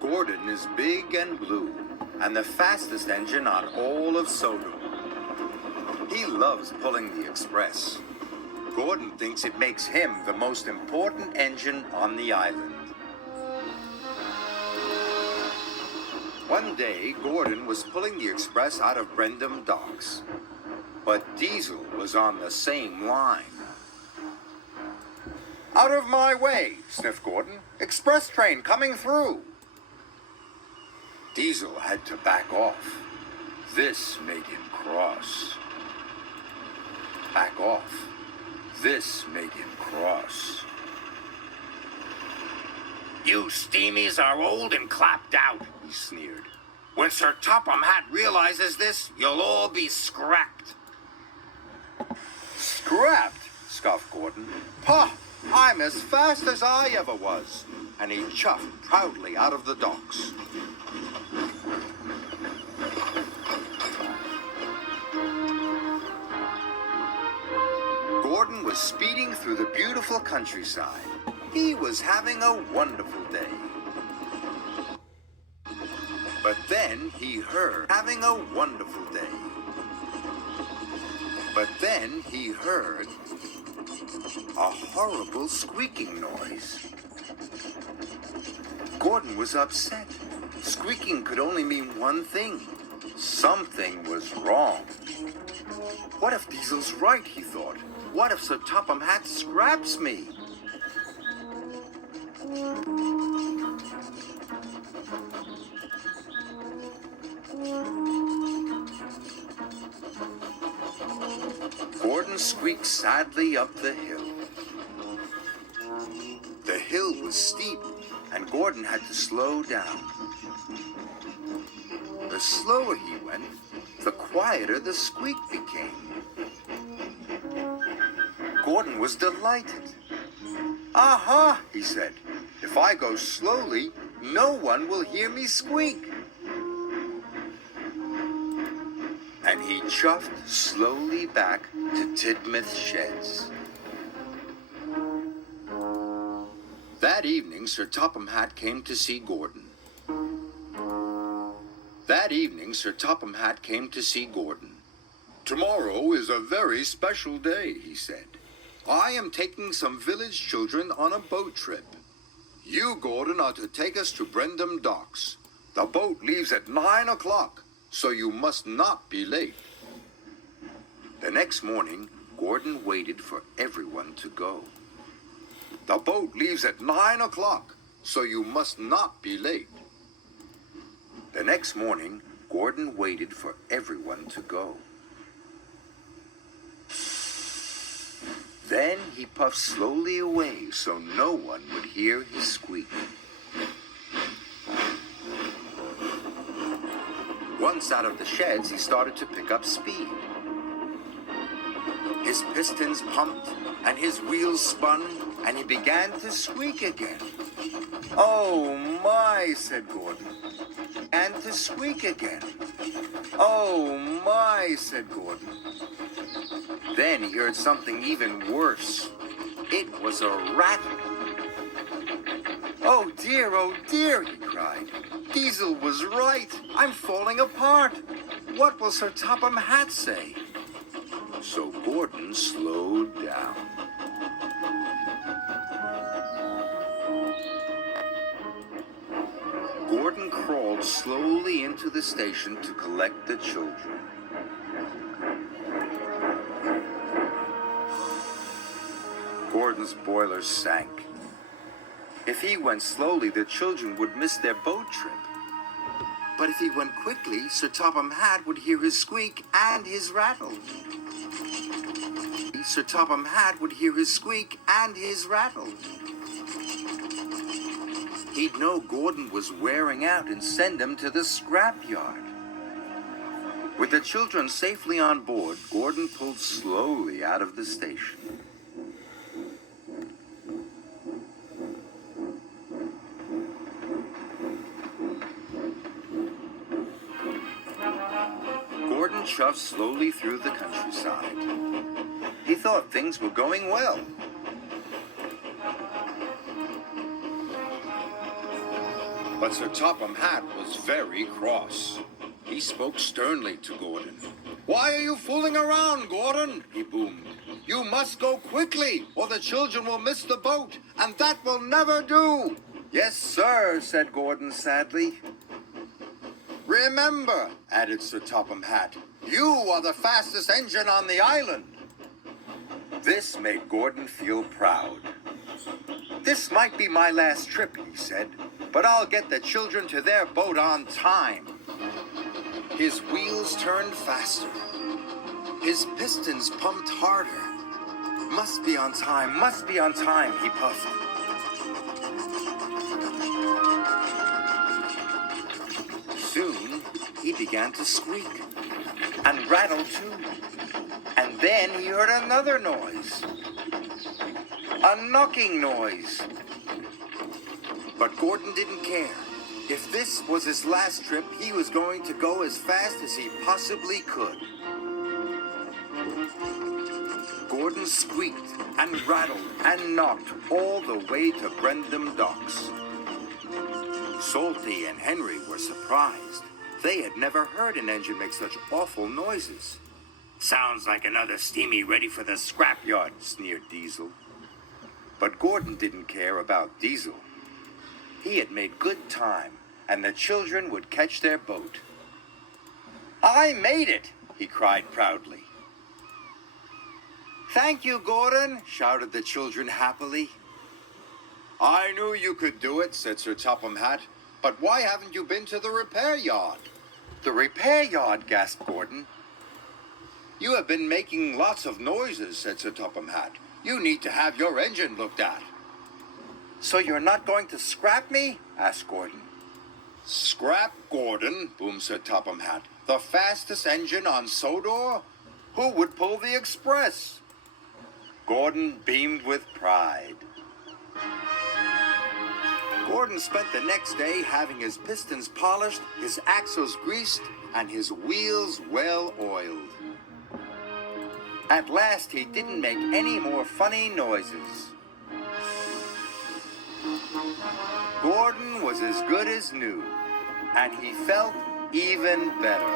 Gordon is big and blue, and the fastest engine on all of Sodom. He loves pulling the express. Gordon thinks it makes him the most important engine on the island. One day, Gordon was pulling the express out of Brendam Docks, but Diesel was on the same line. "Out of my way," sniffed Gordon. "Express train coming through." Diesel had to back off. This made him cross. Back off. This made him cross. "You steamies are old and clapped out," he sneered. "When Sir Topham Hatt realizes this, you'll all be scrapped." "Scrapped?" scoffed Gordon. "Pah! I'm as fast as I ever was." And he chuffed proudly out of the docks. Gordon was speeding through the beautiful countryside. He was having a wonderful day. But then he heard a horrible squeaking noise. Gordon was upset. Squeaking could only mean one thing. Something was wrong. What if Diesel's right, he thought. What if Sir Topham Hatt scraps me? Gordon squeaked sadly up the hill. The hill was steep, and Gordon had to slow down. The slower he went, the quieter the squeak became. Gordon was delighted. "Aha," he said. "If I go slowly, no one will hear me squeak." And he chuffed slowly back to Tidmouth Sheds. That evening, Sir Topham Hatt came to see Gordon. "Tomorrow is a very special day," he said. "I am taking some village children on a boat trip. You, Gordon, are to take us to Brendam Docks. The boat leaves at 9 o'clock, so you must not be late." The next morning, Gordon waited for everyone to go. "The boat leaves at 9 o'clock, so you must not be late." The next morning, Gordon waited for everyone to go. Then he puffed slowly away so no one would hear his squeak. Once out of the sheds, he started to pick up speed. His pistons pumped, and his wheels spun, and he began to squeak again. "Oh my," said Gordon. And to squeak again. "Oh my," said Gordon. Then he heard something even worse. It was a rattle. Oh dear, he cried. "Diesel was right. I'm falling apart. What will Sir Topham Hatt say?" So Gordon slowed down. Gordon crawled slowly into the station to collect the children. Gordon's boiler sank. If he went slowly, the children would miss their boat trip. But if he went quickly, Sir Topham Hatt would hear his squeak and his rattle. Sir Topham Hatt would hear his squeak and his rattle. He'd know Gordon was wearing out and send him to the scrapyard. With the children safely on board, Gordon pulled slowly out of the station. Gordon chuffed slowly through the countryside. He thought things were going well. But Sir Topham Hatt was very cross. He spoke sternly to Gordon. "Why are you fooling around, Gordon?" he boomed. "You must go quickly, or the children will miss the boat, and that will never do." "Yes, sir," said Gordon sadly. "Remember," added Sir Topham Hatt, "you are the fastest engine on the island." This made Gordon feel proud. "This might be my last trip," he said, "but I'll get the children to their boat on time." His wheels turned faster. His pistons pumped harder. Must be on time, he puffed. Soon, he began to squeak, and rattle too. And then he heard another noise. A knocking noise. But Gordon didn't care. If this was his last trip, he was going to go as fast as he possibly could. Gordon squeaked and rattled and knocked all the way to Brendam Docks. Salty and Henry were surprised. They had never heard an engine make such awful noises. "Sounds like another steamy ready for the scrapyard," sneered Diesel. But Gordon didn't care about Diesel. He had made good time, and the children would catch their boat. "I made it!" he cried proudly. "Thank you, Gordon," shouted the children happily. "I knew you could do it," said Sir Topham Hatt. "But why haven't you been to the repair yard?" "The repair yard?" gasped Gordon. "You have been making lots of noises," said Sir Topham Hatt. "You need to have your engine looked at." "So you're not going to scrap me?" asked Gordon. "Scrap Gordon," boomed Sir Topham Hatt. "The fastest engine on Sodor? Who would pull the express?" Gordon beamed with pride. Gordon spent the next day having his pistons polished, his axles greased, and his wheels well oiled. At last he didn't make any more funny noises. Gordon was as good as new, and he felt even better.